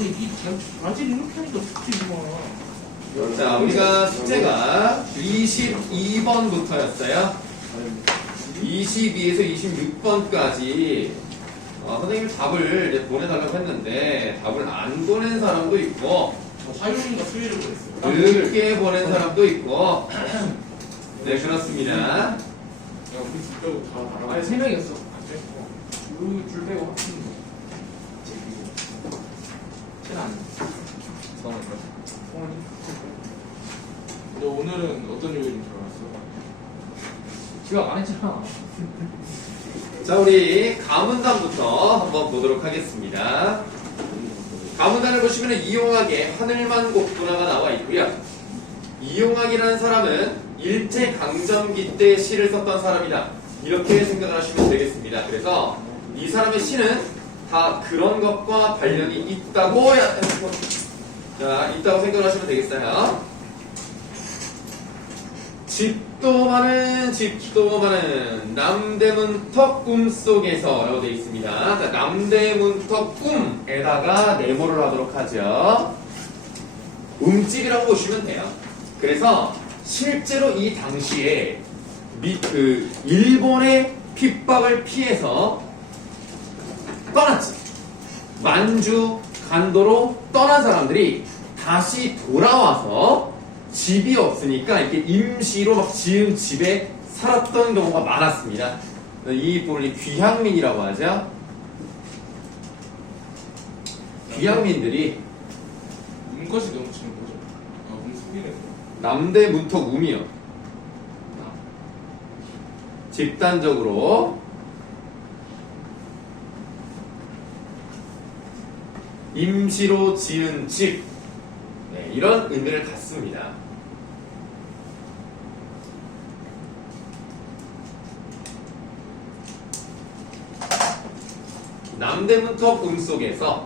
이 바지 이렇게 하니까 좋지 뭐. 자, 우리가 숙제가 22번부터였어요. 22에서 26번까지 선생님이 답을 이제 보내달라고 했는데 답을 안 보낸 사람도 있고 화요일인가 수요일에 보냈어요. 늦게 보낸 사람도 있고 네, 그렇습니다. 야, 우리 줄 빼고 다 알아. 아니 3명이었어. 그줄 빼고 합친 거. 안 성원인가? 성원이? 근데 오늘은 어떤 요일인 줄 알았어? 지각 안 했잖아. 자, 우리 가문단부터 한번 보도록 하겠습니다. 가문단을 보시면 이용학의 하늘만 곱구나가 나와 있고요. 이용학이라는 사람은 일제강점기 때 시를 썼던 사람이다. 이렇게 생각을 하시면 되겠습니다. 그래서 이 사람의 시는 다 그런 것과 관련이 있다고 있다고 생각을 하시면 되겠어요. 집도 많은 남대문턱 꿈속에서 라고 되어 있습니다. 자, 남대문턱 꿈에다가 네모를 하도록 하죠. 움집이라고 보시면 돼요. 그래서 실제로 이 당시에 일본의 핍박을 피해서 떠났지. 만주, 간도로 떠난 사람들이 다시 돌아와서 집이 없으니까 이렇게 임시로 막 지은 집에 살았던 경우가 많았습니다. 이 부분이 귀향민이라고 하죠. 귀향민들이 음까지 넘치는 거죠? 아, 속이네. 남대 문턱 음이요. 집단적으로 임시로 지은 집, 네, 이런 의미를 갖습니다. 남대문턱 속에서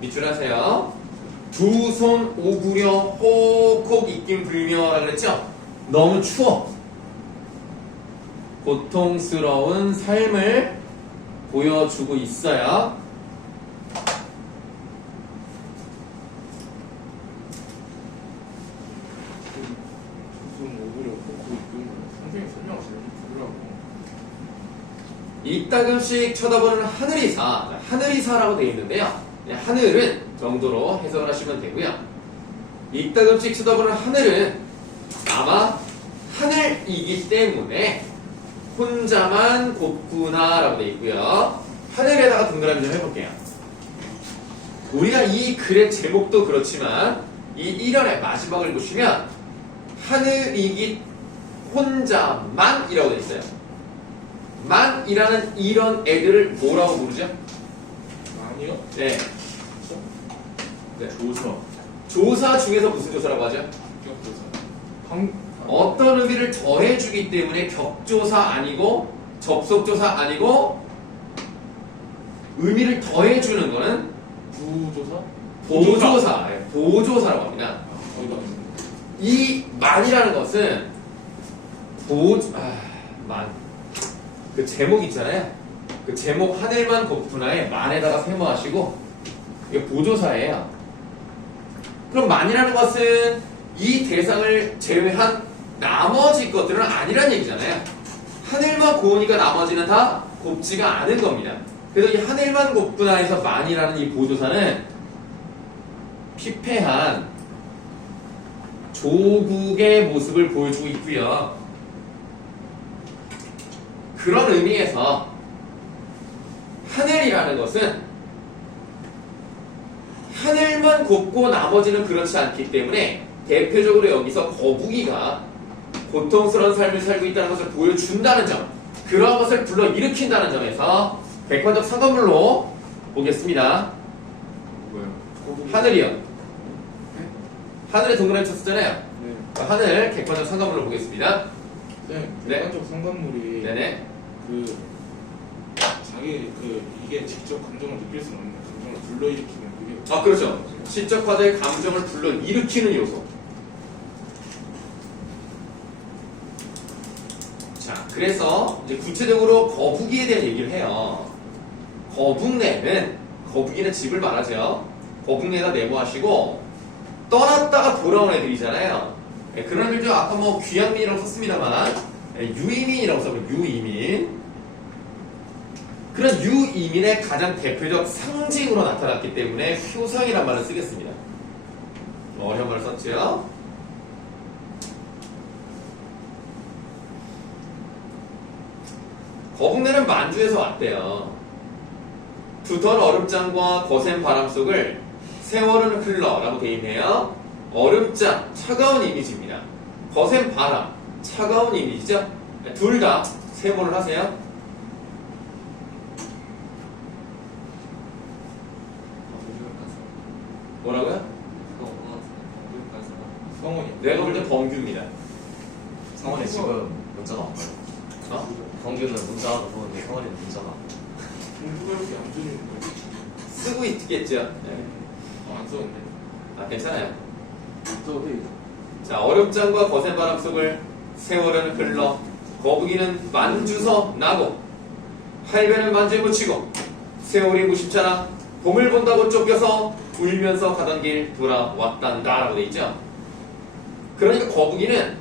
밑줄하세요. 두 손 오구려 혹혹 입김 불며라 그랬죠? 너무 추워. 고통스러운 삶을 보여주고 있어요. 무슨 오구려 코코 입금 선생님 설명하세요. 부르라고. 이따금씩 쳐다보는 하늘이사, 하늘이사라고 되어 있는데요. 네, 하늘은 정도로 해석을 하시면 되고요. 이따금씩 쳐다보는 하늘은 아마 하늘이기 때문에 혼자만 곱구나라고 되어 있고요. 하늘에다가 동그라미 좀 해볼게요. 우리가 이 글의 제목도 그렇지만 이 1연의 마지막을 보시면 하늘이기 혼자만이라고 되어 있어요. 만이라는 이런 애들을 뭐라고 부르죠? 아니요? 네. 네. 조사. 조사 중에서 무슨 조사라고 하죠? 격조사. 어떤 의미를 더해주기 때문에 격조사 아니고 접속조사 아니고 의미를 더해주는 거는 부조사? 보조사, 보조사라고 합니다. 거기다. 이 만이라는 것은 만. 그 제목 있잖아요. 그 제목 하늘만 곱구나에 만에다가 세모하시고 이게 보조사예요. 그럼 만이라는 것은 이 대상을 제외한 나머지 것들은 아니란 얘기잖아요. 하늘만 고우니까 나머지는 다 곱지가 않은 겁니다. 그래서 이 하늘만 곱구나에서 만이라는 이 보조사는 피폐한 조국의 모습을 보여주고 있고요. 그런 의미에서 하늘이라는 것은 하늘만 곱고 나머지는 그렇지 않기 때문에 대표적으로 여기서 거북이가 고통스러운 삶을 살고 있다는 것을 보여준다는 점, 그런 것을 불러일으킨다는 점에서 객관적 상관물로 보겠습니다. 뭐예요? 하늘이요. 하늘에 동그라미 쳤었잖아요. 네. 하늘 객관적 상관물로 보겠습니다. 네. 네. 객관적 상관물이 네네. 그 자기 이게 직접 감정을 느낄 수는 없는 감정을 불러일으키는 그게. 아, 그렇죠. 시적 화자의 감정을 불러일으키는 요소. 자, 그래서 이제 구체적으로 거북이에 대한 얘기를 해요. 거북이는 집을 말하죠. 거북내에다 네모하시고 떠났다가 돌아온 애들이잖아요. 예, 그런 애들 중 아까 뭐 귀향민이라고 썼습니다만 예, 유이민이라고 써보면 유이민. 그런 유이민의 가장 대표적 상징으로 나타났기 때문에 효성이란 말을 쓰겠습니다. 어려운 말을 썼죠. 거북내는 만주에서 왔대요. 두터운 얼음장과 거센 바람 속을 세월은 흘러라고 돼 있네요. 얼음장, 차가운 이미지입니다. 거센 바람, 차가운 이미지죠. 둘 다 세모를 하세요. 뭐라고요? 성원이. 내가 볼 때 범규입니다. 성원이 지금 문자가 안 가요. 어? 경규는 문자가 보는데 성원이는 문자가 안 가요. 공부가 이렇게 안 주는 거예요? 쓰고 있겠죠. 네. 안 썼는데. 아, 괜찮아요. 또 해. 자, 얼음장과 거센 바람 속을 세월은 흘러 거북이는 만주서 나고 할배는 만주에 묻히고 세월이 무심찮아 봄을 본다고 쫓겨서 울면서 가던 길 돌아왔단다 라고 돼 있죠. 그러니까 거북이는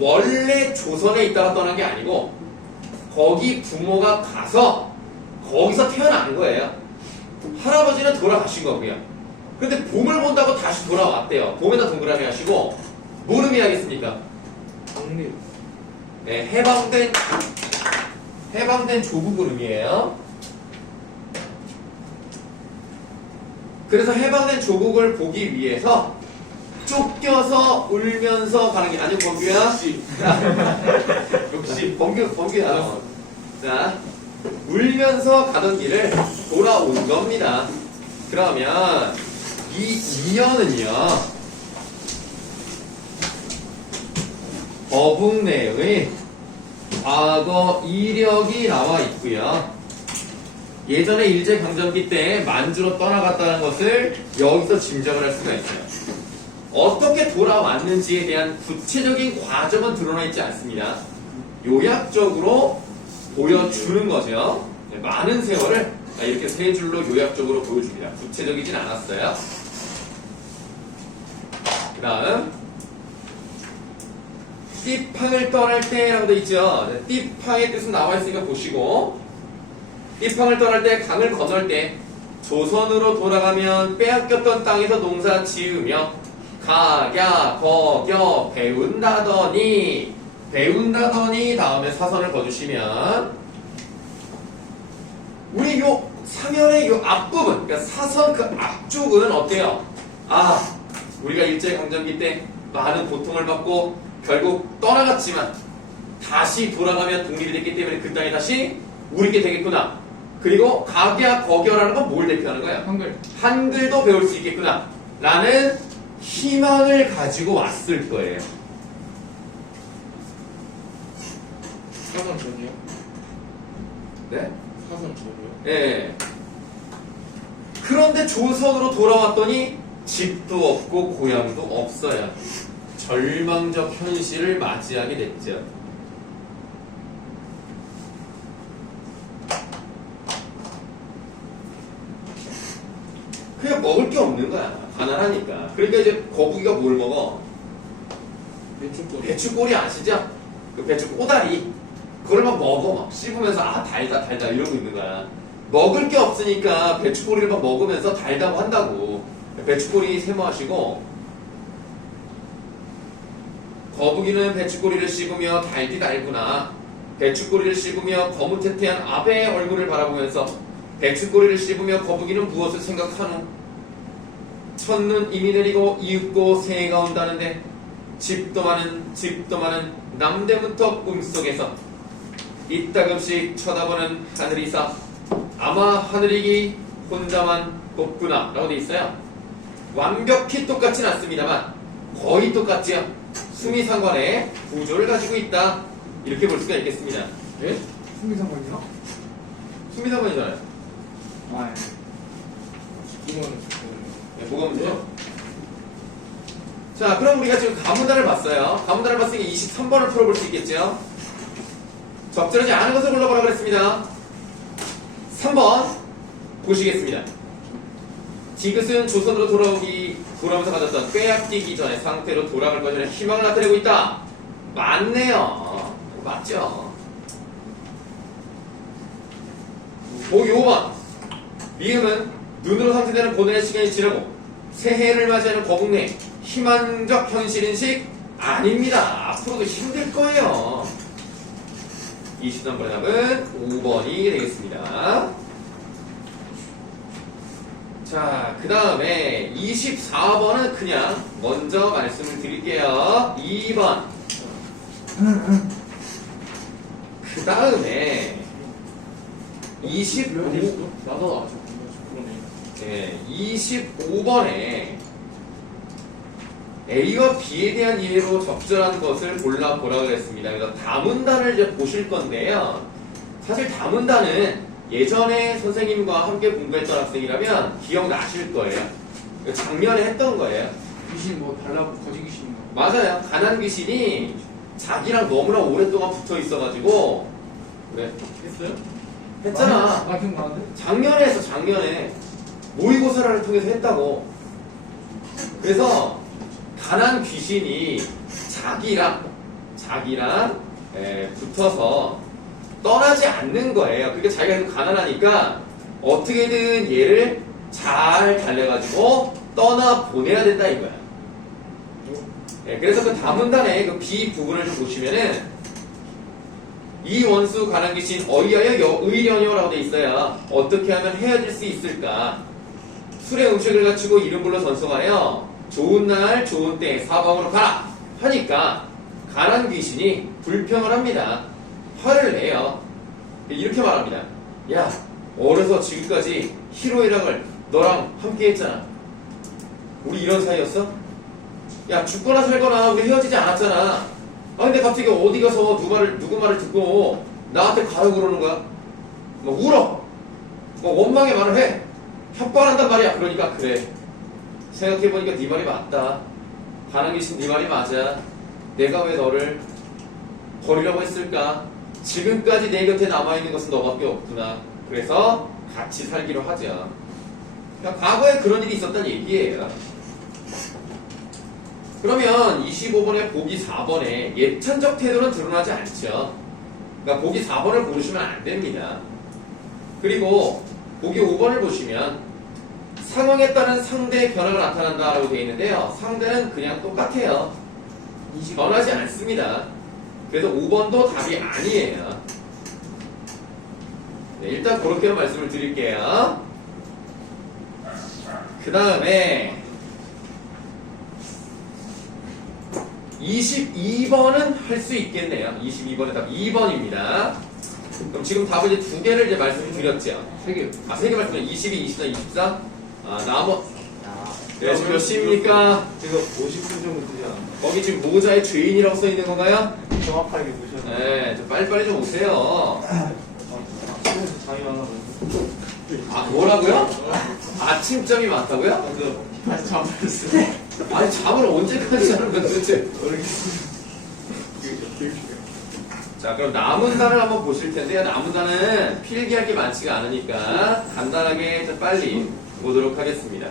원래 조선에 있다가 떠난 게 아니고 거기 부모가 가서 거기서 태어난 거예요. 할아버지는 돌아가신 거고요. 근데 봄을 본다고 다시 돌아왔대요. 봄에다 동그라미 하시고 뭘 의미하겠습니까? 독립. 네, 해방된 조국을 의미해요. 그래서 해방된 조국을 보기 위해서 쫓겨서 울면서 가는 게 아니고 범규야. 역시 범규야. 자, 울면서 가던 길을 돌아온 겁니다. 그러면 이 이연은요, 거북내의 과거 이력이 나와 있고요. 예전에 일제강점기 때 만주로 떠나갔다는 것을 여기서 짐작을 할 수가 있어요. 어떻게 돌아왔는지에 대한 구체적인 과정은 드러나 있지 않습니다. 요약적으로 보여주는 거죠. 네, 많은 세월을 이렇게 세 줄로 요약적으로 보여줍니다. 구체적이진 않았어요. 그 다음 띠팡을 떠날 때라고 돼 있죠. 네, 띠팡의 뜻은 나와 있으니까 보시고, 띠팡을 떠날 때 강을 건널 때 조선으로 돌아가면 빼앗겼던 땅에서 농사 지으며 가야 거겨 배운다더니 다음에 사선을 거주시면 우리 요 사면의 요 앞부분, 그러니까 사선 그 앞쪽은 어때요? 아, 우리가 일제강점기 때 많은 고통을 받고 결국 떠나갔지만 다시 돌아가면 독립이 됐기 때문에 그 땅이 다시 우리게 되겠구나. 그리고 가야 거겨라는 건 뭘 대표하는 거야? 한글. 한글도 배울 수 있겠구나 라는 희망을 가지고 왔을 거예요. 사선 전이요? 네? 사선 전이요? 예. 그런데 조선으로 돌아왔더니 집도 없고 고향도 없어요. 절망적 현실을 맞이하게 됐죠. 그냥 먹을 게 없는 거야. 가난하니까. 그러니까 이제 거북이가 뭘 먹어? 배추꼬리. 배추꼬리 아시죠? 그 배추 꼬다리. 그걸 막 먹어. 막 씹으면서 아 달다 이러고 있는 거야. 먹을 게 없으니까 배추꼬리를 막 먹으면서 달다고 한다고. 배추꼬리 세모하시고, 거북이는 배추꼬리를 씹으며 달디 달구나. 배추꼬리를 씹으며 거무태태한 아베의 얼굴을 바라보면서 배추꼬리를 씹으며 거북이는 무엇을 생각하노? 첫눈 이미 내리고 이윽고 새해가 온다는데 집도 많은 남대문턱 꿈속에서 이따금씩 쳐다보는 하늘이사 아마 하늘이기 혼자만 높구나 라고 돼 있어요. 완벽히 똑같진 않습니다만 거의 똑같지요. 수미상관의 구조를 가지고 있다 이렇게 볼 수가 있겠습니다. 예? 승리상관이요? 수미상관이잖아요. 아, 예. 이거는 네, 뭐가 문제죠? 자, 그럼 우리가 지금 가문단을 봤어요. 가문단을 봤으니까 23번을 풀어볼 수 있겠죠? 적절하지 않은 것을 골라보라고 그랬습니다. 3번 보시겠습니다. 디귿은 조선으로 돌아오면서 가졌던 빼앗기기 전의 상태로 돌아갈 것이라는 희망을 나타내고 있다. 맞네요. 맞죠? 보기 5번. 미음은 눈으로 상쇄되는 고난의 시간이 지나고 새해를 맞이하는 거북 내 희망적 현실인식 아닙니다. 앞으로도 힘들 거예요. 23번의 답은 5번이 되겠습니다. 자, 그 다음에 24번은 그냥 먼저 말씀을 드릴게요. 2번. 그 다음에 25, 나도 아직 그러네. 네, 25번에 A와 B에 대한 이해로 적절한 것을 골라보라고 했습니다. 그래서 다문단을 이제 보실 건데요. 사실 다문단은 예전에 선생님과 함께 공부했던 학생이라면 기억나실 거예요. 작년에 했던 거예요. 귀신 뭐 달라고 거지 귀신인가? 맞아요. 가난 귀신이 자기랑 너무나 오랫동안 붙어 있어가지고 그래 했어요? 했잖아. 아 기억나는데? 작년에 했어. 작년에 모의고사를 통해서 했다고. 그래서 가난 귀신이 자기랑 붙어서 떠나지 않는 거예요. 그러니까 자기가 계속 가난하니까 어떻게든 얘를 잘 달래가지고 떠나 보내야 된다 이거야. 네, 그래서 그 다문단의 그 B 부분을 좀 보시면은 이 원수 가난 귀신 어이하여 의련여라고 돼 있어요. 어떻게 하면 헤어질 수 있을까? 술의 음식을 갖추고 이름 불러 전송하여 좋은 날 좋은 때 사방으로 가라 하니까 가난 귀신이 불평을 합니다. 화를 내요. 이렇게 말합니다. 야, 어려서 지금까지 희로애락을 너랑 함께 했잖아. 우리 이런 사이였어? 야, 죽거나 살거나 우리 헤어지지 않았잖아. 아, 근데 갑자기 어디 가서 누구 말을 듣고 나한테 가요 그러는 거야? 뭐 울어. 뭐 원망의 말을 해. 협박한단 말이야. 그러니까 그래. 생각해보니까 네 말이 맞다. 가난 귀신 네 말이 맞아. 내가 왜 너를 버리려고 했을까? 지금까지 내 곁에 남아있는 것은 너밖에 없구나. 그래서 같이 살기로 하자. 그러니까 과거에 그런 일이 있었다는 얘기예요. 그러면 25번에 보기 4번에 예찬적 태도는 드러나지 않죠. 그러니까 보기 4번을 고르시면 안 됩니다. 그리고 보기 5번을 보시면 상황에 따른 상대의 변화가 나타난다라고 되어 있는데요. 상대는 그냥 똑같아요. 변하지 않습니다. 그래서 5번도 답이 아니에요. 네, 일단 그렇게 말씀을 드릴게요. 그 다음에 22번은 할 수 있겠네요. 22번의 답 2번입니다. 그럼 지금 답을 이제 두 개를 이제 말씀을 드렸죠. 세 개. 아, 세 개 말씀드렸죠. 22, 24, 24. 네, 지금 몇 시입니까? 제가 50분 정도 되지 않았나? 거기 지금 모자에 죄인이라고 써 있는 건가요? 정확하게 보셔야 돼요. 네, 좀 빨리빨리 좀 오세요. 집에서 잠이 많아서. 아, 뭐라고요? 아침잠이 많다고요? 맞아요. 다시 잠들었어요. 아니, 잠을 언제까지 자는 거야, 도대체? 자, 그럼 남은 단을 한번 보실 텐데요. 남은 단은 필기할 게 많지가 않으니까 간단하게 좀 빨리 보도록 하겠습니다.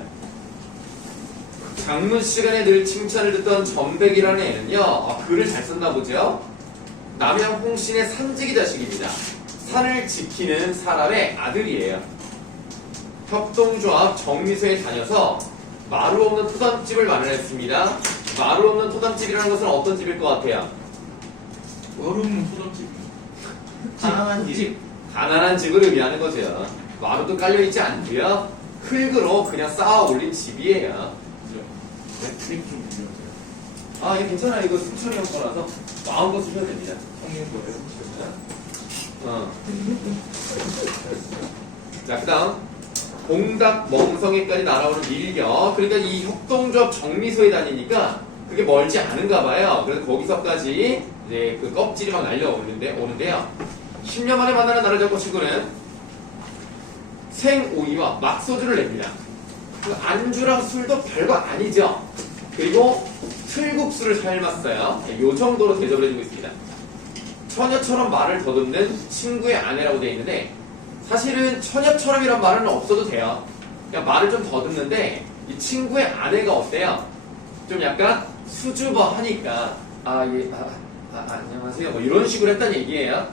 장문 시간에 늘 칭찬을 듣던 전백이라는 애는요, 글을 잘 썼나 보죠? 남양 홍신의 삼직이 자식입니다. 산을 지키는 사람의 아들이에요. 협동조합 정미소에 다녀서 마루 없는 토담집을 마련했습니다. 마루 없는 토담집이라는 것은 어떤 집일 것 같아요? 얼음 소담집. 가난한 집. 가난한 집을 의미하는 거죠. 마루도 깔려있지 않고요. 흙으로 그냥 쌓아 올린 집이에요. 네, 크림 좀 빌려주세요. 아, 이거 괜찮아요. 이거 승철이 형 거라서 마음껏 쓰셔도 됩니다. 형님 거예요? 자, 그 다음 공닭 멍성이까지 날아오는 밀겨. 그러니까 이 협동조합 정미소에 다니니까 그게 멀지 않은가 봐요. 그래서 거기서까지 이제 그 껍질이 막 오는데요. 10년 만에 만나는 나를 잡고 친구는 생오이와 막소주를 냅니다. 그 안주랑 술도 별거 아니죠. 그리고 틀국수를 삶았어요. 이 정도로 대접을 해주고 있습니다. 처녀처럼 말을 더듬는 친구의 아내라고 되어 있는데 사실은 처녀처럼이란 말은 없어도 돼요. 그러니까 말을 좀 더듬는데 이 친구의 아내가 어때요? 좀 약간 수줍어하니까 안녕하세요 뭐 이런 식으로 했다는 얘기예요.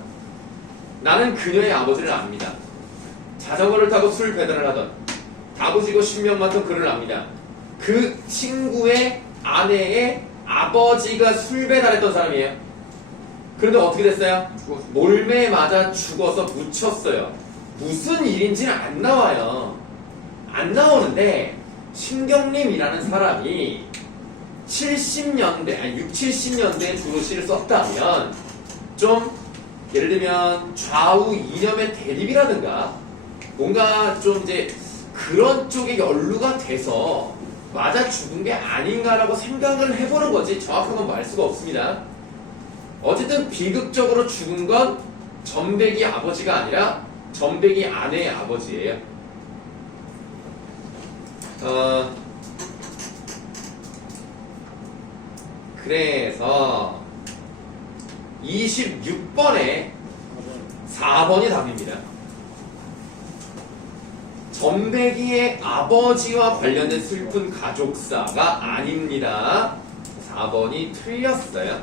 나는 그녀의 아버지를 압니다. 자전거를 타고 술 배달을 하던 다부지고 신명 많던 그를 압니다. 그 친구의 아내의 아버지가 술 배달했던 사람이에요. 그런데 어떻게 됐어요? 몰매 맞아 죽어서 묻혔어요. 무슨 일인지는 안 나와요. 안 나오는데 신경림이라는 사람이 70년대, 아니 6, 70년대에 주로 시를 썼다면 좀 예를 들면 좌우 이념의 대립이라든가 뭔가 좀 이제 그런 쪽에 연루가 돼서 맞아 죽은 게 아닌가라고 생각을 해보는 거지 정확한 건 말 수가 없습니다. 어쨌든 비극적으로 죽은 건 전백이 아버지가 아니라 전백이 아내의 아버지예요. 그래서 26번에 4번이 답입니다. 전백이의 아버지와 관련된 슬픈 가족사가 아닙니다. 4번이 틀렸어요.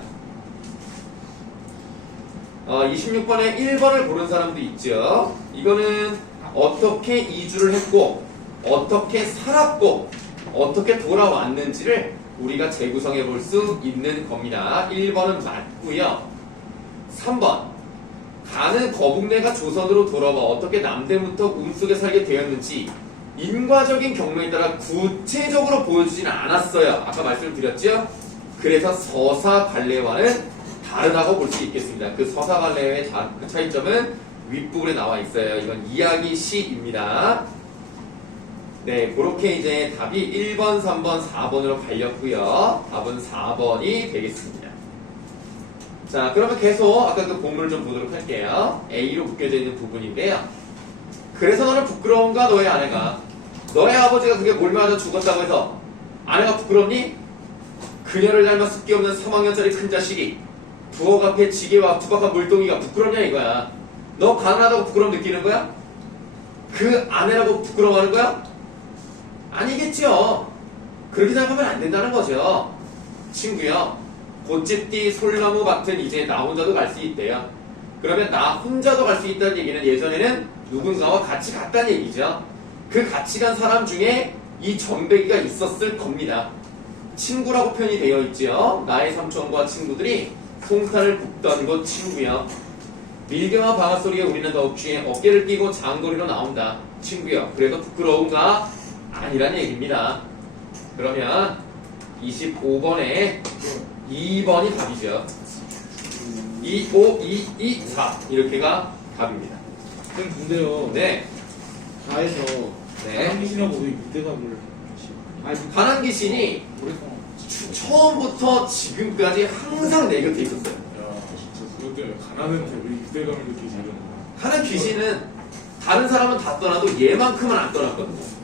26번에 1번을 고른 사람도 있죠. 이거는 어떻게 이주를 했고 어떻게 살았고 어떻게 돌아왔는지를 우리가 재구성해 볼 수 있는 겁니다. 1번은 맞고요. 3번 가는 거북내가 조선으로 돌아와 어떻게 남대문터 꿈속에 살게 되었는지 인과적인 경로에 따라 구체적으로 보여주지는 않았어요. 아까 말씀을 드렸죠? 그래서 서사갈래와는 다르다고 볼 수 있겠습니다. 그 서사갈래의 그 차이점은 윗부분에 나와 있어요. 이건 이야기 시입니다. 네, 그렇게 이제 답이 1번, 3번, 4번으로 갈렸고요. 답은 4번이 되겠습니다. 자, 그러면 계속 아까 그 본문을 좀 보도록 할게요. A로 묶여져 있는 부분인데요. 그래서 너는 부끄러운가 너의 아내가 너의 아버지가 그게 몰매하다 죽었다고 해서 아내가 부끄럽니? 그녀를 닮아 습기 없는 3학년짜리 큰 자식이 부엌 앞에 지게와 투박한 물동이가 부끄럽냐 이거야. 너 가난하다고 부끄러움 느끼는 거야? 그 아내라고 부끄러워하는 거야? 아니겠죠. 그렇게 생각하면 안 된다는 거죠. 친구요, 꽃집뒤 솔나무 밭은 이제 나 혼자도 갈 수 있대요. 그러면 나 혼자도 갈 수 있다는 얘기는 예전에는 누군가와 같이 갔다는 얘기죠. 그 같이 간 사람 중에 이 전배기가 있었을 겁니다. 친구라고 표현이 되어 있죠. 나의 삼촌과 친구들이 송탄을 굽던 곳 친구요. 밀경화 방아 소리에 우리는 더욱 취해 어깨를 끼고 장거리로 나온다. 친구요, 그래도 부끄러운가? 아니란 얘기입니다. 그러면 25번에 2번이 답이죠. 2, 5, 2, 2, 4 이렇게가 답입니다. 쌤 근데요. 네. 다에서 네. 한기신하고 왜 유대감을 한한귀신이 처음부터 지금까지 항상 내 곁에 있었어요. 야, 진짜 그것 때문에 가난한테 왜 유대감을 느끼지 이런 거. 하는 귀신은 다른 사람은 다 떠나도 얘만큼은 안 떠났거든요.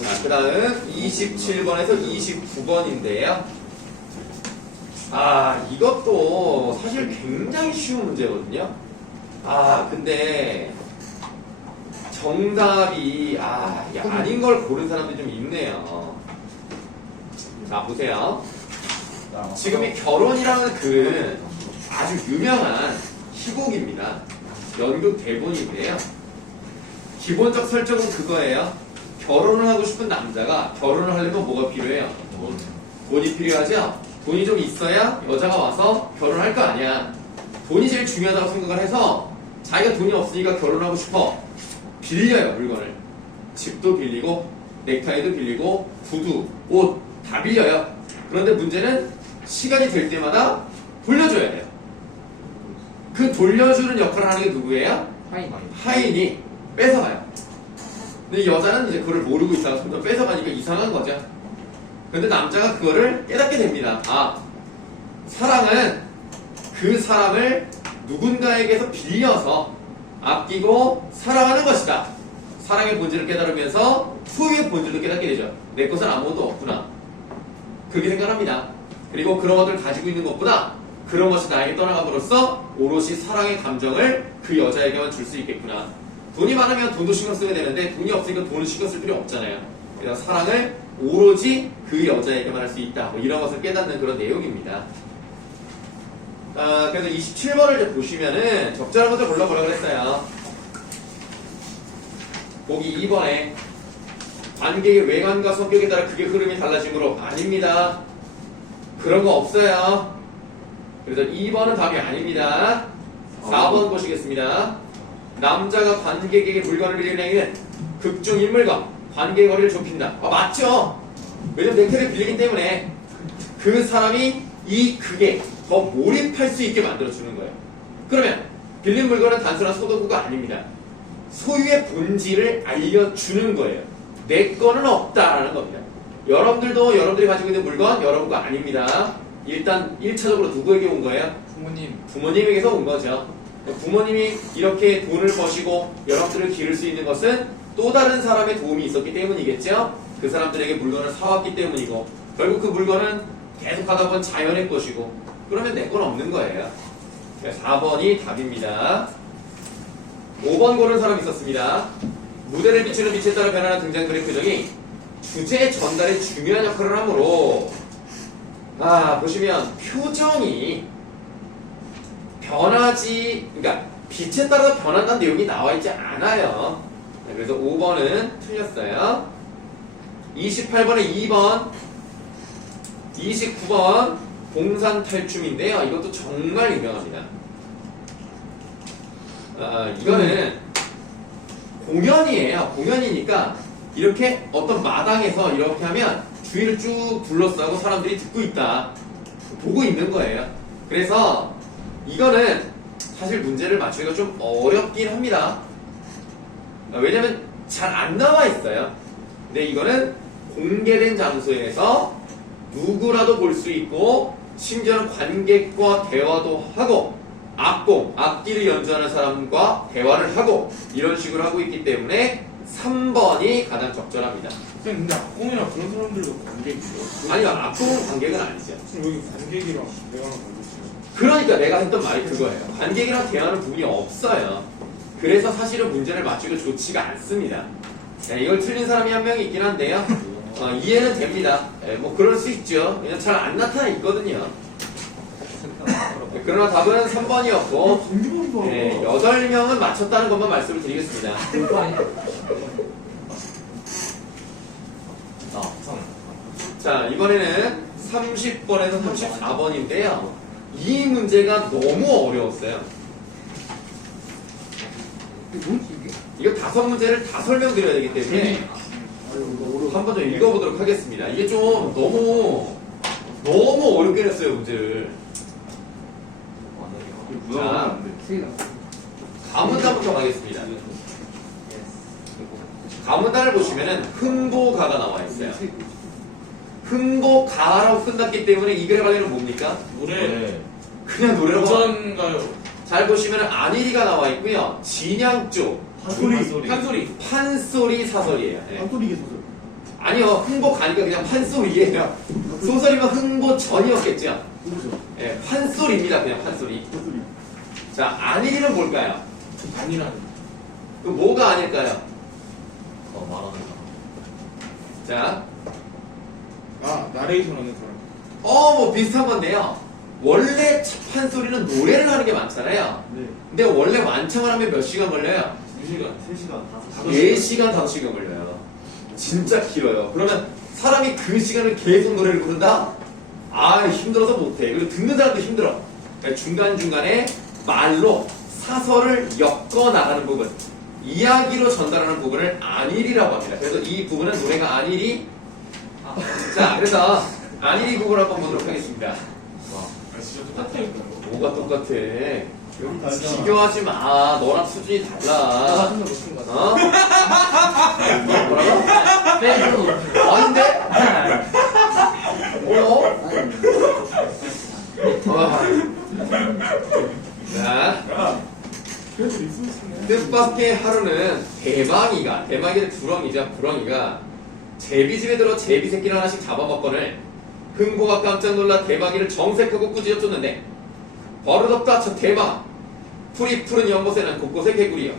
자, 그 다음 27번에서 29번인데요. 이것도 사실 굉장히 쉬운 문제거든요. 근데 정답이 아닌 걸 고른 사람들이 좀 있네요. 자, 보세요. 지금 이 결혼이라는 글은 아주 유명한 희곡입니다. 연극 대본인데요. 기본적 설정은 그거예요. 결혼을 하고 싶은 남자가 결혼을 하려면 뭐가 필요해요? 돈이 필요하죠? 돈이 좀 있어야 여자가 와서 결혼할 거 아니야. 돈이 제일 중요하다고 생각을 해서 자기가 돈이 없으니까 결혼하고 싶어. 빌려요, 물건을. 집도 빌리고 넥타이도 빌리고 구두, 옷 다 빌려요. 그런데 문제는 시간이 될 때마다 돌려줘야 돼요. 그 돌려주는 역할을 하는 게 누구예요? 하인이 뺏어가요. 근데 여자는 이제 그걸 모르고 있다가 점점 뺏어가니까 이상한 거죠. 근데 남자가 그거를 깨닫게 됩니다. 사랑은 그 사람을 누군가에게서 빌려서 아끼고 사랑하는 것이다. 사랑의 본질을 깨달으면서 소유의 본질도 깨닫게 되죠. 내 것은 아무것도 없구나. 그렇게 생각합니다. 그리고 그런 것들을 가지고 있는 것보다 그런 것이 나에게 떠나감으로써 오롯이 사랑의 감정을 그 여자에게만 줄 수 있겠구나. 돈이 많으면 돈도 신경 써야 되는데 돈이 없으니까 돈을 신경 쓸 필요 없잖아요. 그래서 사랑을 오로지 그 여자에게만 할 수 있다. 뭐 이런 것을 깨닫는 그런 내용입니다. 그래서 27번을 이제 보시면은 적절한 것을 골라보라 그랬어요. 보기 2번에 관계의 외관과 성격에 따라 그게 흐름이 달라지므로 아닙니다. 그런 거 없어요. 그래서 2번은 답이 아닙니다. 4번 보시겠습니다. 남자가 관객에게 물건을 빌리는 행위는 극중 인물과 관계의 거리를 좁힌다. 맞죠? 왜냐면 넥타이를 빌리기 때문에 그 사람이 이 극에 더 몰입할 수 있게 만들어주는 거예요. 그러면 빌린 물건은 단순한 소도구가 아닙니다. 소유의 본질을 알려주는 거예요. 내 거는 없다라는 겁니다. 여러분들도 여러분들이 가지고 있는 물건 여러분 거 아닙니다. 일단 1차적으로 누구에게 온 거예요? 부모님. 부모님에게서 온 거죠. 부모님이 이렇게 돈을 버시고 여러분들을 기를 수 있는 것은 또 다른 사람의 도움이 있었기 때문이겠죠. 그 사람들에게 물건을 사왔기 때문이고 결국 그 물건은 계속 하다 보면 자연의 것이고 그러면 내 건 없는 거예요. 4번이 답입니다. 5번 고른 사람 있었습니다. 무대를 비추는 빛에 따라 변하는 등장들의 표정이 주제 전달에 중요한 역할을 하므로 보시면 표정이 변하지, 그러니까 빛에 따라 변한다는 내용이 나와 있지 않아요. 그래서 5번은 틀렸어요. 28번에 2번, 29번 봉산탈춤인데요. 이것도 정말 유명합니다. 이거는 공연이에요. 공연이니까 이렇게 어떤 마당에서 이렇게 하면 주위를 쭉 둘러싸고 사람들이 듣고 있다. 보고 있는 거예요. 그래서 이거는 사실 문제를 맞추기가 좀 어렵긴 합니다. 왜냐면 잘 안 나와 있어요. 근데 이거는 공개된 장소에서 누구라도 볼 수 있고 심지어는 관객과 대화도 하고 악공, 악기를 연주하는 사람과 대화를 하고 이런 식으로 하고 있기 때문에 3번이 가장 적절합니다. 선생님 근데 악공이랑 그런 사람들도 관객이죠? 아니요, 악공은 관객은 아니죠. 지금 여기 관객이랑 내가 관객이죠. 그러니까 내가 했던 말이 그거예요. 관객이랑 대화하는 부분이 없어요. 그래서 사실은 문제를 맞추기가 좋지가 않습니다. 네, 이걸 틀린 사람이 한 명이 있긴 한데요. 이해는 됩니다. 네, 뭐 그럴 수 있죠. 그냥 잘 안 나타나 있거든요. 네, 그러나 답은 3번이었고 네, 8명은 맞췄다는 것만 말씀을 드리겠습니다. 자, 이번에는 30번에서 34번인데요. 이 문제가 너무 어려웠어요. 이거 5문제를 다 설명드려야 되기 때문에 한번 좀 읽어보도록 하겠습니다. 이게 좀 너무 어렵게 냈어요, 문제를. 자, 가문단부터 가겠습니다. 가문단을 보시면은 흥보가가 나와 있어요. 흥보가라고 끝났기 때문에 이 글의 관련은 뭡니까? 노래 그냥 노래라고. 도전가요. 잘 보시면 안일이가 나와 있고요. 진양 쪽 판소리 사설이에요. 네. 한소리게 소설. 아니요, 흥보가니까 그냥 판소리예요. 소설이면 흥보전이었겠죠. 그렇죠. 네, 판소리입니다. 그냥 판소리. 한소리. 자, 안일이는 뭘까요? 아니라는. 그 뭐가 아닐까요? 말하는 자, 사람. 나레이션 하는 사람. 뭐 비슷한 건데요. 원래 판소리는 노래를 하는 게 많잖아요. 네. 근데 원래 완창을 하면 몇 시간 걸려요? 2시간. 3시간, 4시간, 5시간 걸려요. 진짜 길어요. 그러면 사람이 그 시간을 계속 노래를 부른다? 힘들어서 못해. 그리고 듣는 사람도 힘들어. 그러니까 중간중간에 말로 사설을 엮어 나가는 부분, 이야기로 전달하는 부분을 안일이라고 합니다. 그래서 이 부분은 노래가 안일이. 자, 그래서 안일이 부분을 한번 보도록 하겠습니다. 진짜 똑같아요. 뭐가 똑같아? 여기 다르잖아. 비교하지 마. 너랑 수준이 달라. 하는 거 높은 거 같아. 어? 뭐라고? 빼고 높은 거. 아닌데? 자, 그래도 리스무스네. 뜻밖의 하루는 대망이가 두렁이죠. 부렁이가 제비집에 들어 제비 새끼를 하나씩 잡아먹거늘 흥보가 깜짝 놀라 대망이를 정색하고 꾸짖어 쫓는데 버릇없다 저 대망 풀이 푸른 연못에는 곳곳에 개구리여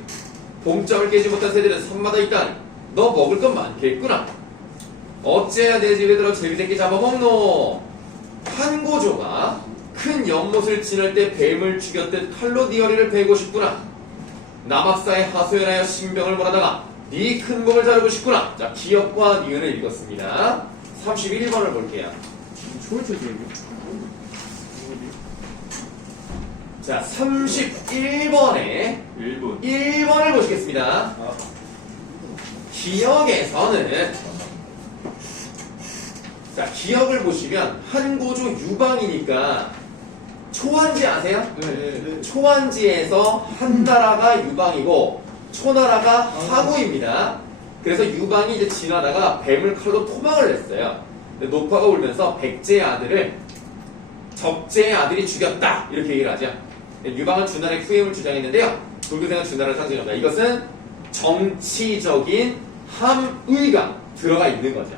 봉점을 깨지 못한 새들은 산마다 있다니 너 먹을 건 많겠구나. 어째야 내 집에 들어 제비새끼 잡아먹노. 한 고조가 큰 연못을 지날 때 뱀을 죽였듯 칼로 네 허리를 베고 싶구나. 남학사에 하소연하여 신병을 몰아다가 네 큰 목을 자르고 싶구나. 자, 기역과 니은을 읽었습니다. 31번을 볼게요. 초월 체제예요. 자, 31번에 1분. 1번을 보시겠습니다. 아, 기역에서는 자, 기역을 보시면 한고조 유방이니까 초한지 아세요? 네. 초한지에서 한나라가 유방이고 초나라가 하고입니다. 그래서 유방이 이제 지나다가 뱀을 칼로 토막을 냈어요. 근데 노파가 울면서 백제의 아들을 적제의 아들이 죽였다 이렇게 얘기를 하죠. 유방은 준나라의 후임을 주장했는데요. 돌교생은 준나라를 상징합니다. 이것은 정치적인 함의가 들어가 있는 거죠.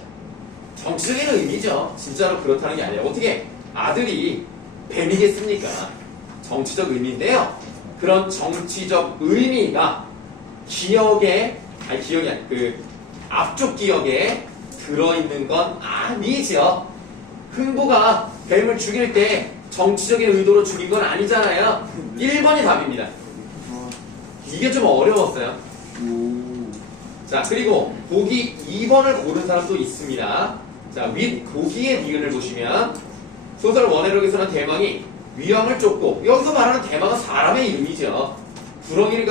정치적인 의미죠. 진짜로 그렇다는 게 아니라 어떻게 아들이 뱀이겠습니까? 정치적 의미인데요. 그런 정치적 의미가 기억에 기억이 아니 그 앞쪽 기억에 들어있는 건 아니죠. 흥부가 뱀을 죽일 때 정치적인 의도로 죽인 건 아니잖아요. 1번이 답입니다. 이게 좀 어려웠어요. 자, 그리고 보기 2번을 고른 사람도 있습니다. 자, 윗 보기의 니은을 보시면 소설 원해록에서는 대망이 위왕을 쫓고 여기서 말하는 대망은 사람의 이름이죠. 구렁이를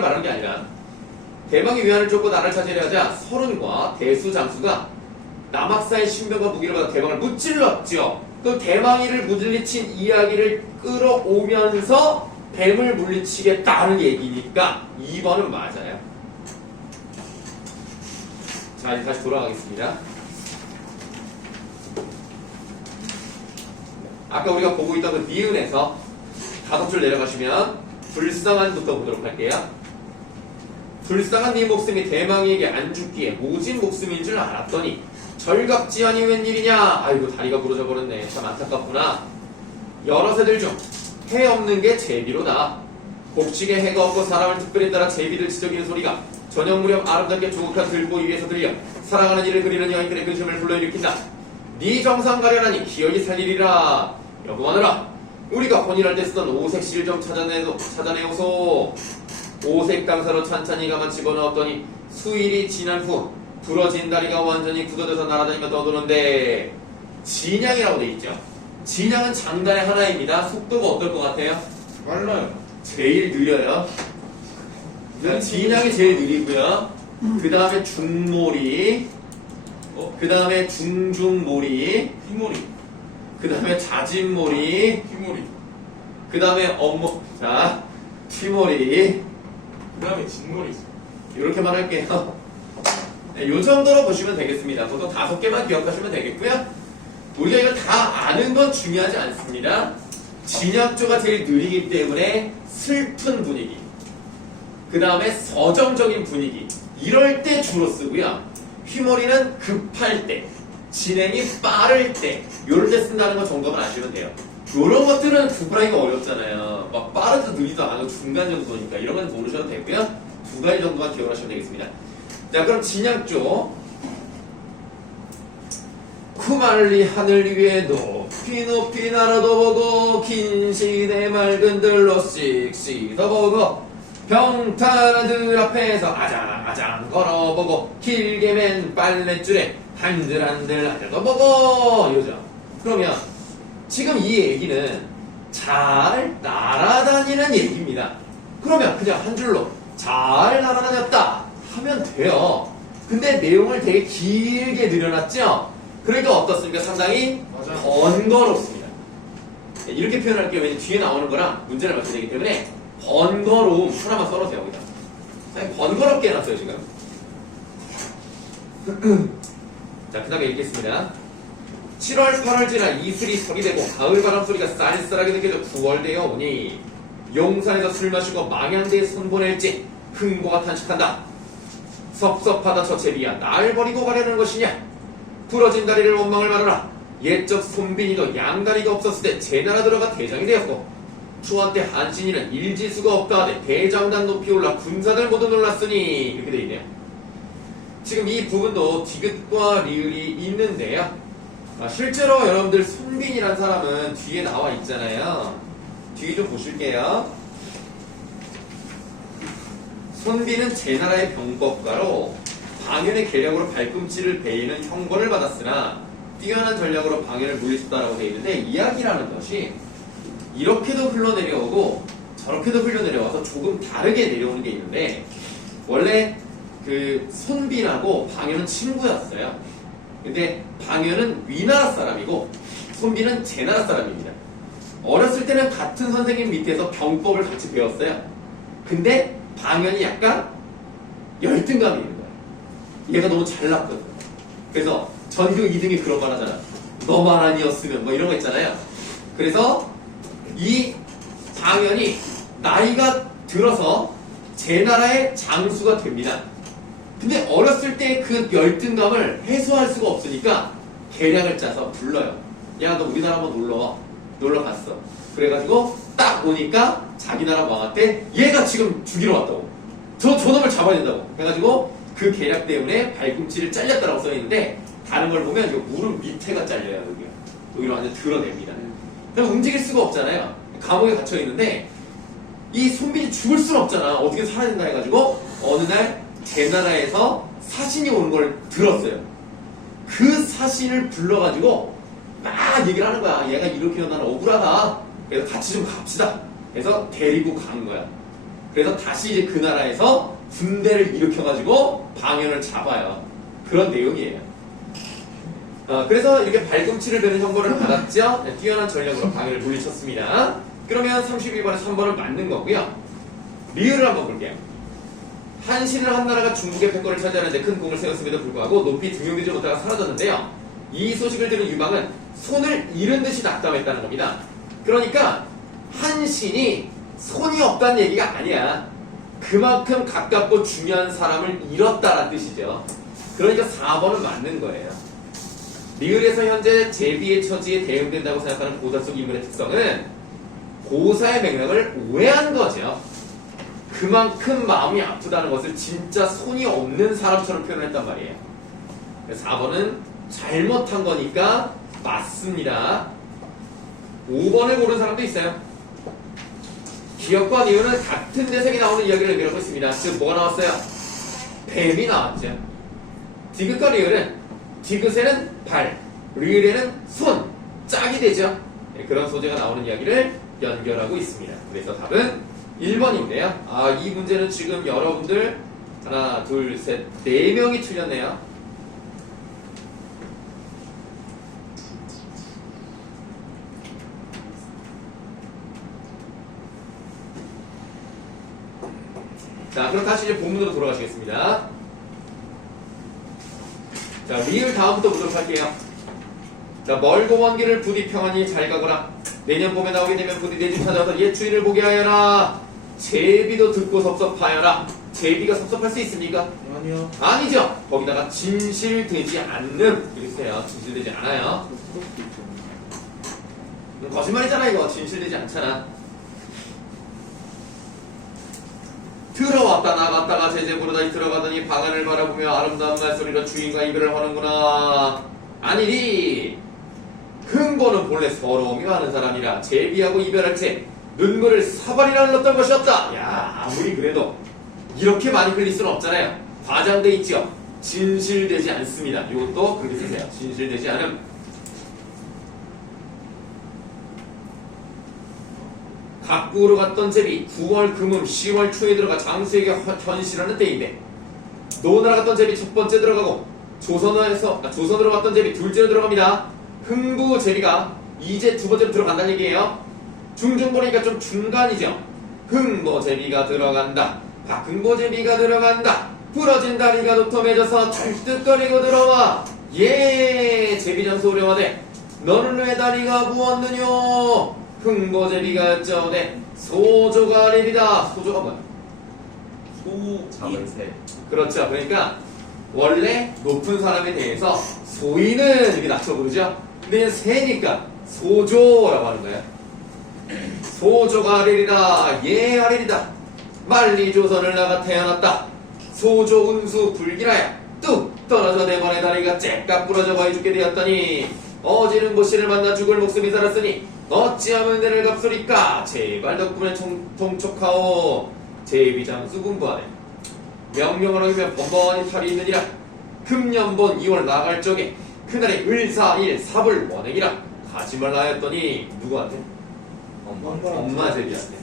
말하는 게 아니라 대망이 위안을 쫓고 나라를 차지하려 하자 서른과 대수장수가 남학사의 신병과 무기를 받아 대망을 무찔렀죠. 그 대망이를 물리친 이야기를 끌어오면서 뱀을 물리치겠다는 얘기니까 2번은 맞아요. 자, 이제 다시 돌아가겠습니다. 아까 우리가 보고 있던 그 니은에서 5줄 내려가시면 불쌍한부터 보도록 할게요. 불쌍한 네 목숨이 대망이에게 안 죽기에 모진 목숨인 줄 알았더니 절갑지연이 웬일이냐. 아이고 다리가 부러져 버렸네. 참 안타깝구나. 여러 새들 중 해 없는 게 제비로다. 곡식에 해가 없고 사람을 특별히 따라 제비를 지저귀는 소리가 저녁 무렵 아름답게 조국한 들보 위에서 들려 사랑하는 이를 그리는 여인들의 근심을 불러일으킨다. 네 정상 가려나니 기어이 살리리라. 여보하느라 우리가 혼인할 때 쓰던 오색 실 좀 찾아내오소. 오색 당사로 찬찬히 가만 집어넣었더니 수일이 지난 후 부러진 다리가 완전히 굳어져서 날아다니며 떠도는데 진양이라고 돼 있죠. 진양은 장단의 하나입니다. 속도가 어떨 것 같아요? 빨라요. 제일 느려요. 자, 진양이 제일 느리고요. 그 다음에 중몰이, 그 다음에 중중몰이, 휘몰이. 그 다음에 자진몰이, 휘몰이. 그 다음에 자, 튀몰이. 그 다음에 진몰이 있어요. 이렇게 말할게요. 네, 요 정도로 보시면 되겠습니다. 보통 5개만 기억하시면 되겠고요. 우리가 이걸 다 아는 건 중요하지 않습니다. 진양조가 제일 느리기 때문에 슬픈 분위기, 그 다음에 서정적인 분위기, 이럴 때 주로 쓰고요. 휘몰이는 급할 때, 진행이 빠를 때, 이럴 때 쓴다는 거 정도만 아시면 돼요. 이런 것들은 구분하기가 어렵잖아요. 막 빠르도 느리도 안 하고 중간 정도니까 이런 건 모르셔도 되고요. 2가지 정도만 기억하시면 되겠습니다. 자, 그럼 진양조. 쿠말리 하늘 위에 높이 높이 날아도 보고 긴 시대 맑은 들로 씩씩 더보고 병타들 앞에서 아장아장 걸어보고 길게 맨 빨랫줄에 한들한들 앉아도 보고 이러죠. 그러면 지금 이 얘기는 잘 날아다니는 얘기입니다. 그러면 그냥 한 줄로 잘 날아다녔다 하면 돼요. 근데 내용을 되게 길게 늘여놨죠? 그러니까 어떻습니까? 상당히 맞아요. 번거롭습니다. 이렇게 표현할게요. 왜냐면 뒤에 나오는 거랑 문제를 맞춰야 되기 때문에 번거로움 하나만 써놓으세요. 여기다. 상당히 번거롭게 해놨어요 지금. 자, 그 다음에 읽겠습니다. 7월 8월 지나 이슬이 석이 되고 가을 바람 소리가 쌀쌀하게 느껴져 9월 되어 오니 용산에서 술 마시고 망향대에 손보낼지 흥보가 탄식한다. 섭섭하다 저 제비야 날 버리고 가려는 것이냐. 부러진 다리를 원망을 말하라. 옛적 손빈이도 양다리가 없었을 때 제 나라 들어가 대장이 되었고 초한 때 한신이는 일지수가 없다 하되 대장단 높이 올라 군사들 모두 놀랐으니 이렇게 돼 있네요. 지금 이 부분도 디귿과 리을이 있는데요. 실제로 여러분들 손빈이라는 사람은 뒤에 나와 있잖아요. 뒤에 좀 보실게요. 손빈은 제나라의 병법가로 방연의 계략으로 발꿈치를 베이는 형벌을 받았으나 뛰어난 전략으로 방연을 물리쳤다라고 되어 있는데, 이야기라는 것이 이렇게도 흘러내려오고 저렇게도 흘러내려와서 조금 다르게 내려오는 게 있는데, 원래 그 손빈하고 방연은 친구였어요. 근데 방연은 위나라 사람이고 손빈은 제나라 사람입니다. 어렸을 때는 같은 선생님 밑에서 병법을 같이 배웠어요. 근데 방연이 약간 열등감이 있는 거야. 얘가 너무 잘났거든. 그래서 전교 2등이 그런 말 하잖아. 너만 아니었으면 뭐 이런 거 있잖아요. 그래서 이 방연이 나이가 들어서 제나라의 장수가 됩니다. 근데 어렸을 때 그 열등감을 해소할 수가 없으니까 계략을 짜서 불러요. 야, 너 우리나라 한번 놀러 갔어. 그래가지고 딱 오니까 자기 나라 왕한테 얘가 지금 죽이러 왔다고. 저놈을 잡아야 된다고. 해가지고 그 계략 때문에 발꿈치를 잘렸다라고 써있는데, 다른 걸 보면 이 무릎 밑에가 잘려요. 여기로 완전 드러냅니다. 그럼 움직일 수가 없잖아요. 감옥에 갇혀있는데 이 손빈이 죽을 수는 없잖아. 어떻게 살아야 된다 해가지고 어느 날 제나라에서 사신이 오는 걸 들었어요. 그 사신을 불러가지고 막 얘기를 하는 거야. 얘가 이렇게 나는 억울하다. 그래서 같이 좀 갑시다. 그래서 데리고 간 거야. 그래서 다시 이제 그 나라에서 군대를 일으켜가지고 방연을 잡아요. 그런 내용이에요. 그래서 이렇게 발꿈치를 베는 형벌을 받았죠. 네, 뛰어난 전략으로 방연을 물리쳤습니다. 그러면 31번에 3번은 맞는 거고요. 리을을 한번 볼게요. 한신을 한 나라가 중국의 패권을 차지하는 데 큰 공을 세웠음에도 불구하고 높이 등용되지 못하다가 사라졌는데요. 이 소식을 들은 유방은 손을 잃은 듯이 낙담했다는 겁니다. 그러니까 한신이 손이 없다는 얘기가 아니야. 그만큼 가깝고 중요한 사람을 잃었다는 뜻이죠. 그러니까 4번은 맞는 거예요. 리을에서 현재 제비의 처지에 대응된다고 생각하는 고사 속 인물의 특성은 고사의 맥락을 오해한 거죠. 그만큼 마음이 아프다는 것을 진짜 손이 없는 사람처럼 표현했단 말이에요. 4번은 잘못한 거니까 맞습니다. 5번을 고른 사람도 있어요. 기억과 니은은 같은 대상이 나오는 이야기를 의미하고 있습니다. 즉 뭐가 나왔어요? 뱀이 나왔죠. 디귿과 리을은 디귿에는 발, 리을에는 손, 짝이 되죠. 네, 그런 소재가 나오는 이야기를 연결하고 있습니다. 그래서 답은 1번인데요. 이 문제는 지금 여러분들 하나, 둘, 셋, 4명이 틀렸네요. 자, 그럼 다시 이제 본문으로 돌아가시겠습니다. 자, 리을 다음부터 보도록 할게요. 자, 멀고 먼 길을 부디 평안히 잘 가거라. 내년 봄에 나오게 되면 부디 내 집 찾아와서 옛 주인을 보게 하여라. 제비도 듣고 섭섭하여라. 제비가 섭섭할 수 있습니까? 아니요. 아니죠. 거기다가 진실되지 않는 이렇게 해요. 진실되지 않아요. 거짓말이잖아 이거. 진실되지 않잖아. 들어왔다 나갔다가 제재부로 다시 들어가더니 방안을 바라보며 아름다운 말소리로 주인과 이별을 하는구나. 아니리. 흥보는 본래 서러움이 많은 사람이라 제비하고 이별할 때 눈물을 사발이나 흘렀던 것이 없다. 야, 아무리 그래도 이렇게 많이 흘릴 수는 없잖아요. 과장돼 있죠. 진실되지 않습니다. 이것도 그렇게 쓰세요. 진실되지 않음. 각부로 갔던 제비 9월 금음 10월 초에 들어가 장수에게 현실하는 때인데, 노나라 갔던 제비 첫 번째 들어가고 조선으로 갔던 제비 둘째로 들어갑니다. 흥부 제비가 이제 두 번째로 들어간다는 얘기예요. 중중 보니까 좀 중간이죠. 흥보 제비가 들어간다. 박흥보 제비가 들어간다. 부러진 다리가 도톰해져서 찰뜩거리고 들어와. 예, 제비장수 오려하되 너는 왜 다리가 부었느뇨? 흥보 제비가 여쭤오되 소조가 아니리다. 소조가 뭐야? 작은 새. 그렇죠. 그러니까 원래 높은 사람에 대해서 소인은 이렇게 낮춰 부르죠. 근데 새니까 소조라고 하는 거예요. 소조가 아리리다 예 아리리다 말리 조선을 나가 태어났다 소조 운수 불길하여 뚝 떨어져 네 번의 다리가 째깍 부러져 거의 죽게 되었더니 어지른 고씨를 만나 죽을 목숨이 살았으니 어찌하면 내를 갚소리까 제발 덕분에 통촉하오 제비장수 군부하네 명령을 어기면 번번이 탈이 있느니라 금년본 2월 나갈 적에 그날이 을사일 삽을 원행이라 가지 말라 하였더니 누구한테? 엄마 제비한테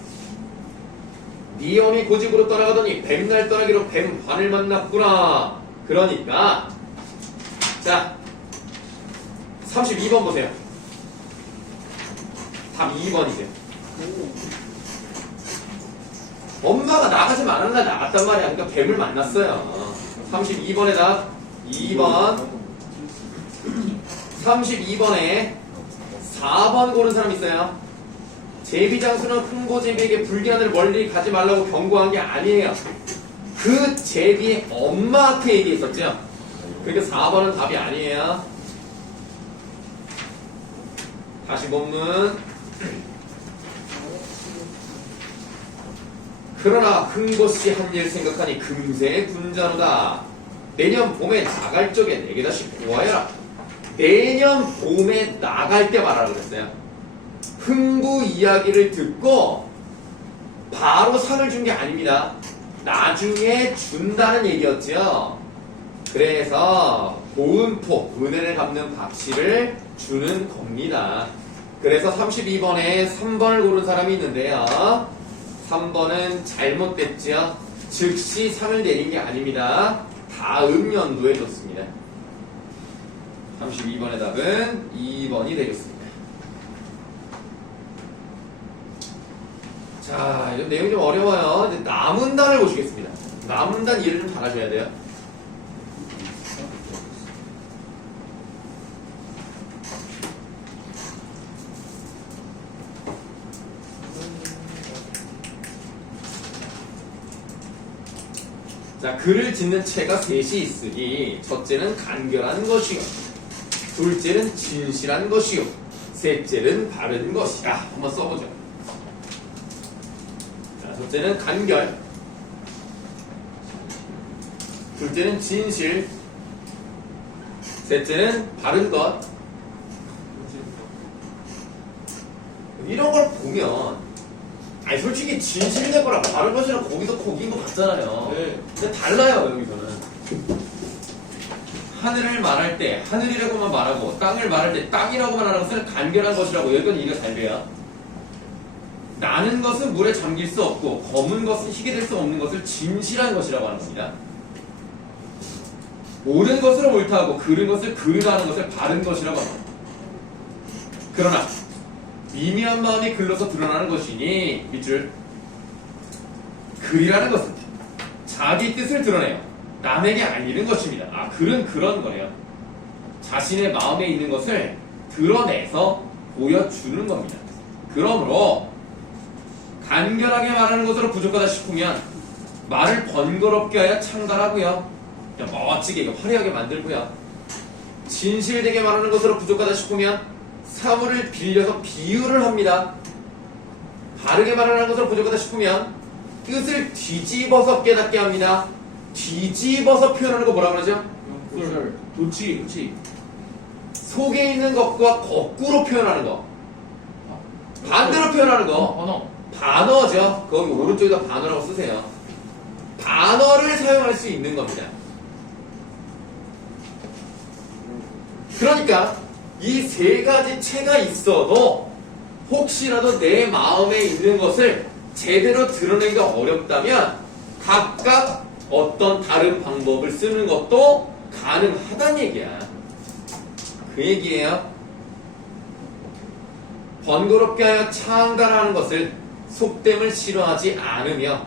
네 어미 고집으로 떠나가더니 뱀날 떠나기로 뱀환을 만났구나 그러니까 자 32번 보세요 답 2번이세요 엄마가 나가지 말한 날 나갔단 말이야 그러니까 뱀을 만났어요 32번에 답 2번 32번에 4번 고른 사람 있어요 제비장수는 흥고제비에게 불기한을 멀리 가지 말라고 경고한 게 아니에요 그 제비의 엄마한테 얘기했었죠 그러니까 4번은 답이 아니에요 다시 본문 그러나 흥고씨 한 일 생각하니 금세 군자로다 내년 봄에 나갈 적에 내게 다시 보아해라 내년 봄에 나갈 때 말하라고 그랬어요 흥부 이야기를 듣고 바로 상을 준 게 아닙니다 나중에 준다는 얘기였죠 그래서 보은포 은혜를 갚는 박씨를 주는 겁니다 그래서 32번에 3번을 고른 사람이 있는데요 3번은 잘못됐죠 즉시 상을 내린 게 아닙니다 다음 연도에 줬습니다 32번의 답은 2번이 되겠습니다 자, 이 내용이 좀 어려워요. 이제 남은 단을 보시겠습니다. 남은 단 이해를 좀 잘하셔야 돼요. 자, 글을 짓는 체가 셋이 있으니 첫째는 간결한 것이요 둘째는 진실한 것이요 셋째는 바른 것이라 한번 써보죠. 첫째는 간결, 둘째는 진실, 셋째는 바른 것. 이런 걸 보면, 아니 솔직히 진실된 거랑 바른 것이랑 거기서 거기인 것 같잖아요. 네. 근데 달라요 여기서는. 하늘을 말할 때 하늘이라고만 말하고 땅을 말할 때 땅이라고만 하는 것을 간결한 것이라고 여기는 이해가 잘 돼요. 나는 것은 물에 잠길 수 없고 검은 것은 희게 될 수 없는 것을 진실한 것이라고 하는 겁니다. 옳은 것을 옳다 하고 그른 것을 그르다 하는 것을 바른 것이라고 합니다. 그러나 미미한 마음이 글로서 드러나는 것이니 밑줄 글이라는 것은 자기 뜻을 드러내요. 남에게 알리는 것입니다. 아, 글은 그런 거예요. 자신의 마음에 있는 것을 드러내서 보여주는 겁니다. 그러므로 간결하게 말하는 것으로 부족하다 싶으면 말을 번거롭게 하여 창달하고요. 그냥 멋지게 화려하게 만들고요. 진실되게 말하는 것으로 부족하다 싶으면 사물을 빌려서 비유를 합니다. 바르게 말하는 것으로 부족하다 싶으면 뜻을 뒤집어서 깨닫게 합니다. 뒤집어서 표현하는 거 뭐라 그러죠? 도치. 속에 있는 것과 거꾸로 표현하는 거. 반대로 표현하는 거. 반어죠. 거기 오른쪽에다 반어라고 쓰세요. 반어를 사용할 수 있는 겁니다. 그러니까 이 세 가지 체가 있어도 혹시라도 내 마음에 있는 것을 제대로 드러내기가 어렵다면 각각 어떤 다른 방법을 쓰는 것도 가능하다는 얘기야. 그 얘기예요. 번거롭게 하여 창달하는 것을 속됨을 싫어하지 않으며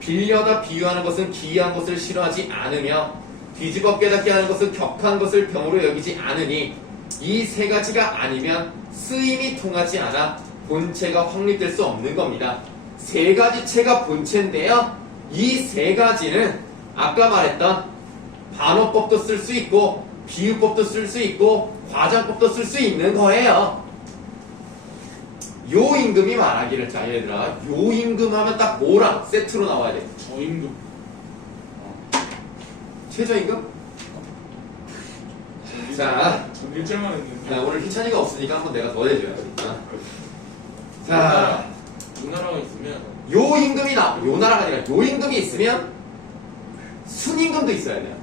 빌려다 비유하는 것은 기이한 것을 싫어하지 않으며 뒤집어 깨닫게 하는 것은 격한 것을 병으로 여기지 않으니 이 세 가지가 아니면 쓰임이 통하지 않아 본체가 확립될 수 없는 겁니다. 세 가지 체가 본체인데요. 이 세 가지는 아까 말했던 반어법도 쓸 수 있고 비유법도 쓸 수 있고 과장법도 쓸 수 있는 거예요. 요 임금이 말하기를, 자 얘들아, 요 임금 하면 딱 뭐랑 세트로 나와야 돼? 저임금. 최저임금? 자, 전 1절만 했는데. 자, 오늘 희찬이가 없으니까 한번 내가 더 내줘야지. 자, 우리나라가 있으면 요 임금이 요 나라가 아니라 요 임금이 있으면 순임금도 있어야 돼요.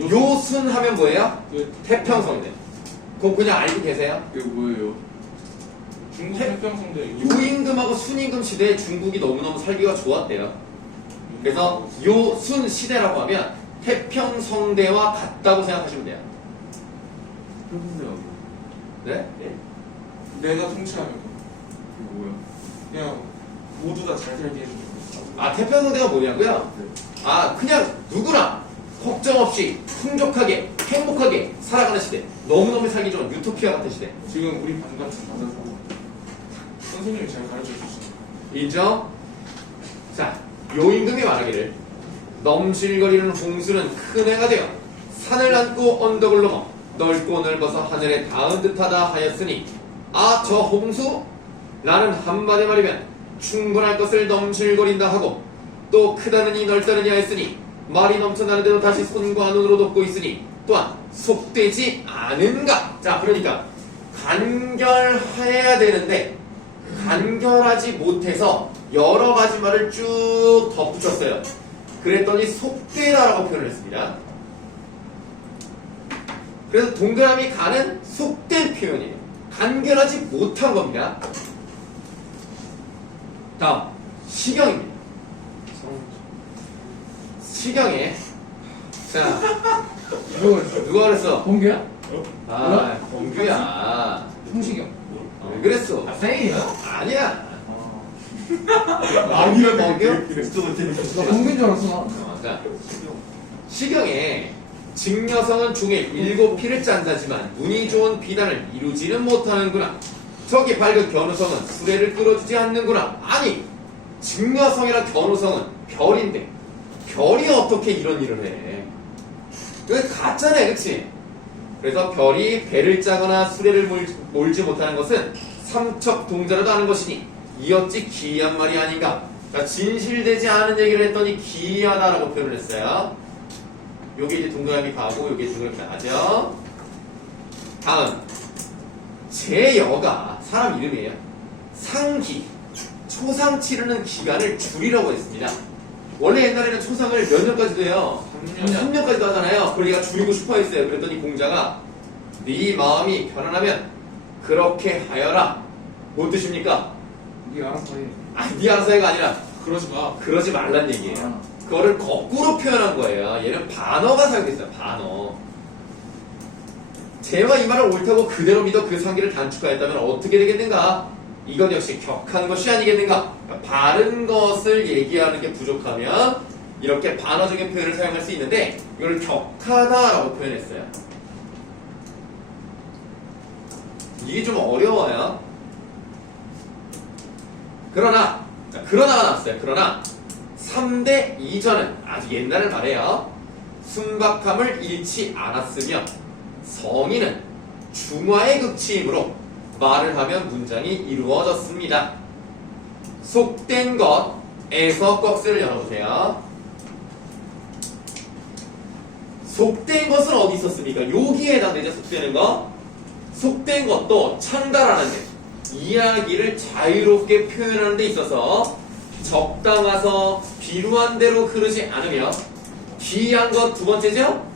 요 순 하면 뭐예요? 그 태평성대. 그럼 그냥 알고 계세요? 이거 뭐예요? 중국 태평성대 요 임금하고 순임금 시대에 중국이 너무너무 살기가 좋았대요. 그래서 요 순 시대라고 하면 태평성대와 같다고 생각하시면 돼요. 그런데요. 네? 내가 통치하는 거. 이거 뭐야? 그냥 모두 다 잘 살게 해주는 거. 아, 태평성대가 뭐냐고요? 아, 그냥 누구나 걱정 없이 풍족하게 행복하게 살아가는 시대. 너무너무 살기 좋은 유토피아 같은 시대. 지금 우리 반 같은 받아서 선생님이 잘 가르쳐 주시는 인정? 자, 요 임금이 말하기를 넘실거리는 홍수는 큰 해가 되어 산을 안고 언덕을 넘어 넓고 넓어서 하늘에 닿은 듯하다 하였으니 아, 저 홍수? 나는 한마디 말이면 충분할 것을 넘실거린다 하고 또 크다느니 넓다느니 하였으니 말이 넘쳐나는데도 다시 손과 눈으로 덮고 있으니 또한 속되지 않은가? 자, 그러니까 간결해야 되는데 간결하지 못해서 여러 가지 말을 쭉 덧붙였어요. 그랬더니 속되다라고 표현을 했습니다. 그래서 동그라미 가는 속된 표현이에요. 간결하지 못한 겁니다. 다음, 시경입니다. 시경에 자, 누가 그랬어? 공개야? 아, 공규야. 성시경. 왜 그랬어? 쌩이에요? 아니야. 아니야, 공규? 나 공개인 줄 알았어. 자, 시경에 직녀성은 중에 7피를 짠다지만 운이 좋은 비단을 이루지는 못하는구나. 저기 밝은 견우성은 수레를 끌어주지 않는구나. 아니, 직녀성이랑 견우성은 별인데 별이 어떻게 이런 일을 해? 이거 가짜네, 그치? 그래서 별이 배를 짜거나 수레를 몰지 못하는 것은 삼척 동자라도 하는 것이니 이 어찌 기이한 말이 아닌가. 그러니까 진실되지 않은 얘기를 했더니 기이하다라고 표현을 했어요. 요게 이제 동그라미 가고 요게 동그라미 나가죠. 다음, 제여가 사람 이름이에요. 상기, 초상 치르는 기간을 줄이라고 했습니다. 원래 옛날에는 초상을 몇 년까지도 해요? 3년까지도 하잖아요. 그걸 얘가 줄이고 싶어 했어요. 그랬더니 공자가 네 마음이 편안하면 그렇게 하여라. 뭔 뜻입니까? 네가 알아서 해. 아니, 네 알아서 해가 아니라 그러지 마. 그러지 말란 얘기예요. 그거를 거꾸로 표현한 거예요. 얘는 반어가 사용됐어요. 반어. 제가 이 말을 옳다고 그대로 믿어 그 상기를 단축하였다면 어떻게 되겠는가? 이건 역시 격한 것이 아니겠는가? 그러니까 바른 것을 얘기하는 게 부족하면 이렇게 반어적인 표현을 사용할 수 있는데 이걸 격하다라고 표현했어요. 이게 좀 어려워요. 그러나가 나왔어요. 그러나 3대 이전은 아주 옛날을 말해요. 순박함을 잃지 않았으며 성인은 중화의 극치이므로 말을 하면 문장이 이루어졌습니다. 속된 것에서 꺽쇠를 열어보세요. 속된 것은 어디 있었습니까? 여기에 해당되죠. 속되는 거. 속된 것도 창달하는데 이야기를 자유롭게 표현하는 데 있어서 적당해서 비루한 대로 흐르지 않으며 기이한 것 두 번째죠.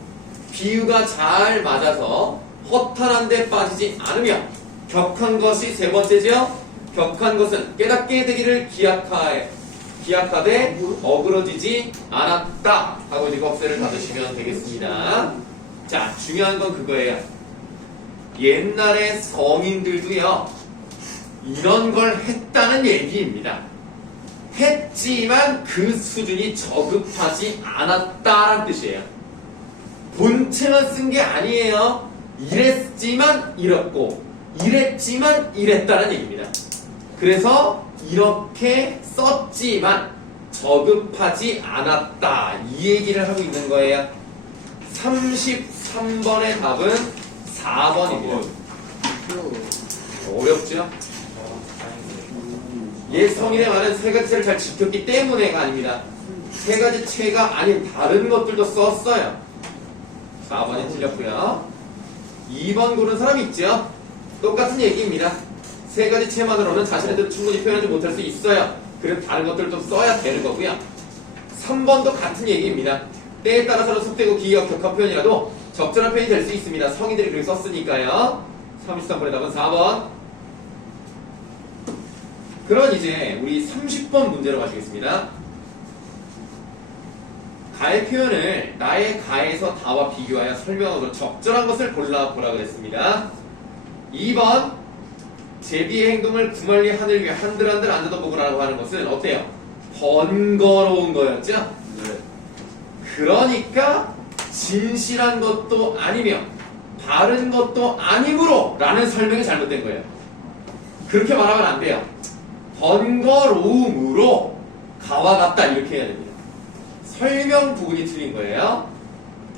비유가 잘 맞아서 허탈한 데 빠지지 않으며 격한 것이 세 번째죠. 격한 것은 깨닫게 되기를 기약하되 어그러지지 않았다 하고 이제 꺽쇠를 닫으시면 되겠습니다. 자, 중요한 건 그거예요. 옛날에 성인들도요 이런 걸 했다는 얘기입니다. 했지만 그 수준이 저급하지 않았다란 뜻이에요. 본체만 쓴 게 아니에요. 이랬지만 이랬고 이랬지만 이랬다는 얘기입니다. 그래서 이렇게 썼지만 저급하지 않았다 이 얘기를 하고 있는 거예요. 33번의 답은 4번입니다. 어렵죠? 옛 성인의 말은 세 가지 체를 잘 지켰기 때문에가 아닙니다. 세 가지 체가 아닌 다른 것들도 썼어요. 4번이 틀렸고요. 2번 고른 사람이 있죠. 똑같은 얘기입니다. 세 가지 체만으로는 자신의 뜻을 충분히 표현하지 못할 수 있어요. 그래서 다른 것들을 좀 써야 되는 거고요. 3번도 같은 얘기입니다. 때에 따라서는 속되고 기이와 격한 표현이라도 적절한 표현이 될 수 있습니다. 성인들이 그렇게 썼으니까요. 33번의 답은 4번. 그럼 이제 우리 30번 문제로 가시겠습니다. 가의 표현을 나의 가에서 다와 비교하여 설명하고 적절한 것을 골라보라 그랬습니다. 2번 제비의 행동을 구멀리 하늘 위에 한들한들 앉아다보고라고 하는 것은 어때요? 번거로운 거였죠? 네. 그러니까 진실한 것도 아니며 바른 것도 아니므로 라는 설명이 잘못된 거예요. 그렇게 말하면 안 돼요. 번거로움으로 가와 같다 이렇게 해야 됩니다. 설명 부분이 틀린 거예요.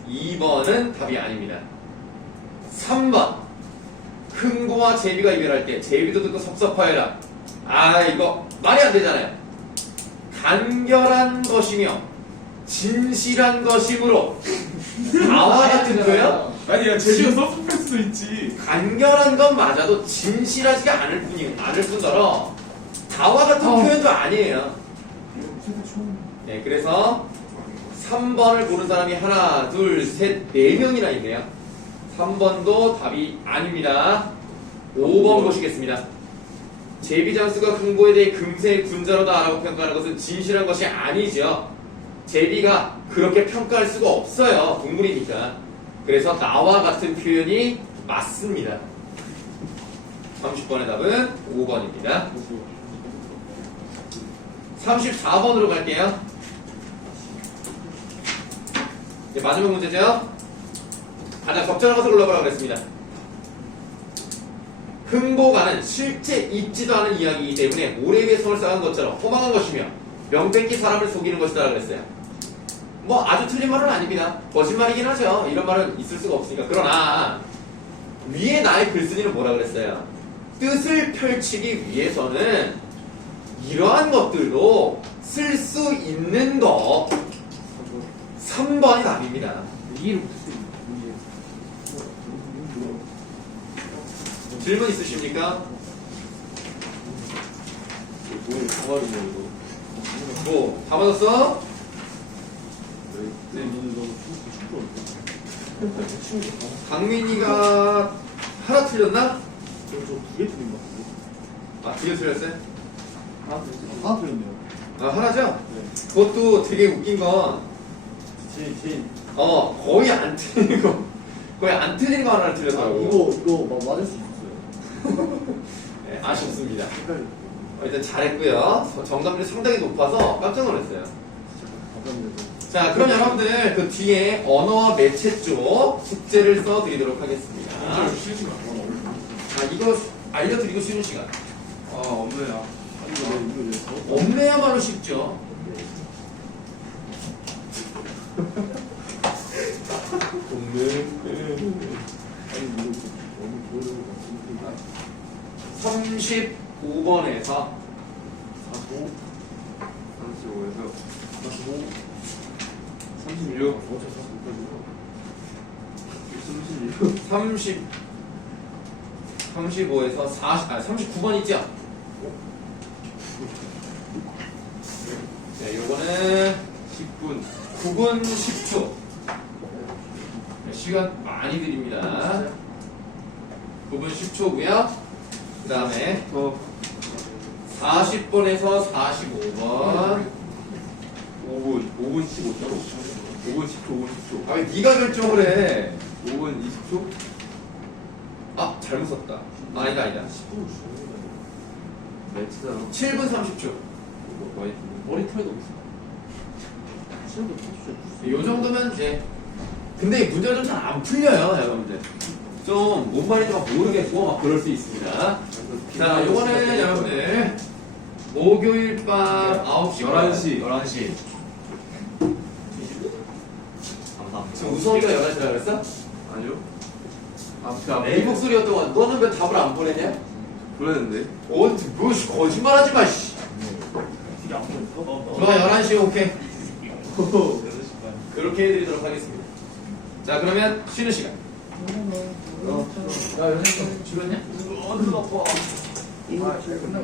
2번은 답이 아닙니다. 3번 흥고와 제비가 이별할 때 제비도 듣고 섭섭하여라. 아 이거 말이 안 되잖아요. 간결한 것이며 진실한 것이므로 나와 같은 거요? 아니야 제비가 섭섭할 수도 있지. 간결한 건 맞아도 진실하지가 않을 뿐더러 다와 같은 표현도 아니에요. 네, 그래서 3번을 고른 사람이 하나, 둘, 셋, 4명이나 있네요. 3번도 답이 아닙니다. 5번 보시겠습니다. 제비장수가 흥보에 대해 금세 군자로다라고 평가하는 것은 진실한 것이 아니죠. 제비가 그렇게 평가할 수가 없어요. 동물이니까. 그래서 나와 같은 표현이 맞습니다. 30번의 답은 5번입니다. 34번으로 갈게요. 이제 마지막 문제죠. 가장 적절한 것을 골라보라고 그랬습니다. 흥보가는 실제 있지도 않은 이야기이기 때문에 오래 위에 성을 쌓은 것처럼 허망한 것이며 명백히 사람을 속이는 것이다 그랬어요. 뭐 아주 틀린 말은 아닙니다. 거짓말이긴 하죠. 이런 말은 있을 수가 없으니까. 그러나 위에 나의 글쓴이는 뭐라 그랬어요? 뜻을 펼치기 위해서는 이러한 것들도 쓸 수 있는 거. 3번이 답입니다. 이해를 못했어요. 질문 있으십니까? 뭐예요? 가발이냐 이거? 뭐, 다 맞았어? 네. 너무 춥고 강민이가 하나 틀렸나? 저 두개 틀린 것 같은데. 아, 두개 틀렸어요? 하나 틀렸네요. 아, 하나죠? 네. 그것도 되게 웃긴 건, 제인. 거의 안 틀린 거, 거의 안 틀린 거 하나를 틀렸더라고. 이거 맞을 수 있었어요. 네, 아쉽습니다. 헷갈려. 일단 잘했고요. 정답률이 상당히 높아서 깜짝 놀랐어요. 감사합니다. 자, 그럼 여러분들 그 뒤에 언어와 매체 쪽 숙제를 써드리도록 하겠습니다. 진짜 쉬지 마. 이거 알려드리고 쉬는 시간. 아 없네요. 이거 없네야말로 쉽죠. 아니 35번에서 35에서 36. 35에서 39번 있죠? 네, 요거는 10분. 9분 10초. 시간 많이 드립니다. 9분 10초고요. 그 다음에 40번에서 45번. 5분 15초. 5분 10초. 5분 10초. 아, 왜 네가 결정을 해? 5분 20초. 아, 잘못 썼다. 아니다. 매치잖아. 7분 30초. 많이 머리털도 없어. 요 정도면 이제. 근데 문제가 좀 잘 안 풀려요, 여러분들. 좀 뭔 말인지 막 모르겠고 막 그럴 수 있습니다. 자, 요거는 여러분들 목요일 밤 9시 11시. 감사합니다. 지금 우성이가 11시라 그랬어? 아니요. 내 목소리였던 거 너는 왜 답을 안 보내냐? 보냈는데. 뭐 거짓말하지 마, 씨. 좋아, 11시 오케이. 그렇게 해드리도록 하겠습니다. 자, 그러면 쉬는 시간. 야, 연애 좀 줄였냐? 아, 잘 끝나.